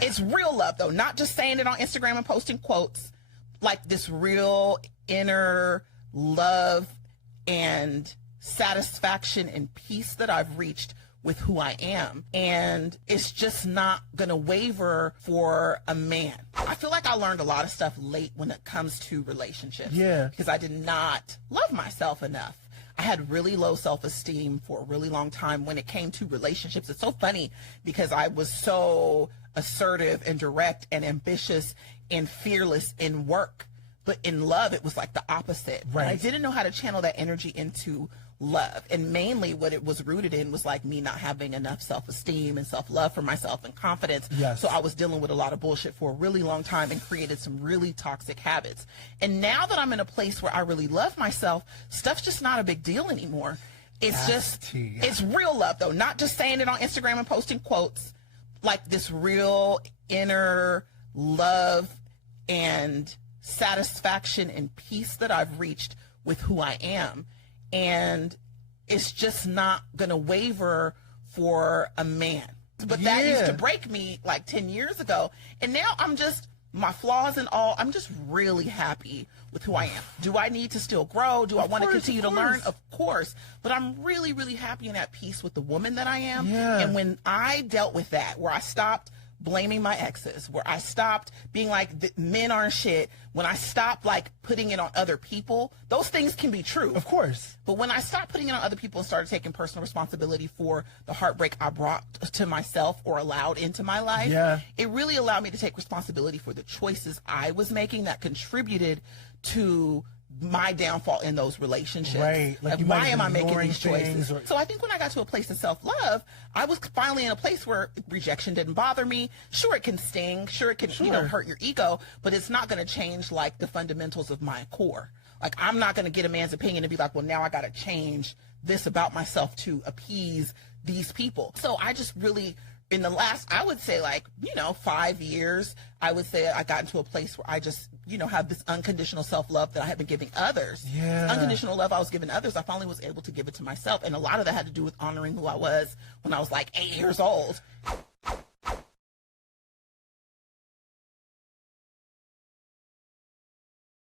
Yeah. It's real love, though, not just saying it on Instagram and posting quotes. Like this real inner love and satisfaction and peace that I've reached with who I am. And it's just not gonna waver for a man. I feel like I learned a lot of stuff late when it comes to relationships. Yeah. Because I did not love myself enough. I had really low self-esteem for a really long time when it came to relationships. It's so funny because I was so assertive and direct and ambitious and fearless in work. But in love, it was like the opposite. Right. And I didn't know how to channel that energy into love. And mainly what it was rooted in was like me not having enough self-esteem and self-love for myself and confidence. Yes. So I was dealing with a lot of bullshit for a really long time and created some really toxic habits. And now that I'm in a place where I really love myself, stuff's just not a big deal anymore. It's it's real love, though, not just saying it on Instagram and posting quotes. Like this real inner love and satisfaction and peace that I've reached with who I am. And it's just not gonna waver for a man. But that used to break me like 10 years ago. And now I'm just, my flaws and all, I'm just really happy with who I am. Do I need to still grow? Do I want to continue to learn? Of course. But I'm really, really happy and at peace with the woman that I am. Yeah. And when I dealt with that, where I stopped blaming my exes, where I stopped being like men aren't shit, when I stopped like putting it on other people, those things can be true. Of course. But when I stopped putting it on other people and started taking personal responsibility for the heartbreak I brought to myself or allowed into my life, it really allowed me to take responsibility for the choices I was making that contributed to my downfall in those relationships. Right. Like why am I making these choices? So I think when I got to a place of self-love, I was finally in a place where rejection didn't bother me. Sure, it can sting. Sure, it can you know, hurt your ego, but it's not going to change like the fundamentals of my core. Like I'm not going to get a man's opinion and be like, well, now I got to change this about myself to appease these people. So I just really, in the last, I would say like, you know, 5 years, I would say I got into a place where I just, you know, have this unconditional self-love that I had been giving others. Yeah. Unconditional love I was giving others, I finally was able to give it to myself. And a lot of that had to do with honoring who I was when I was like 8 years old.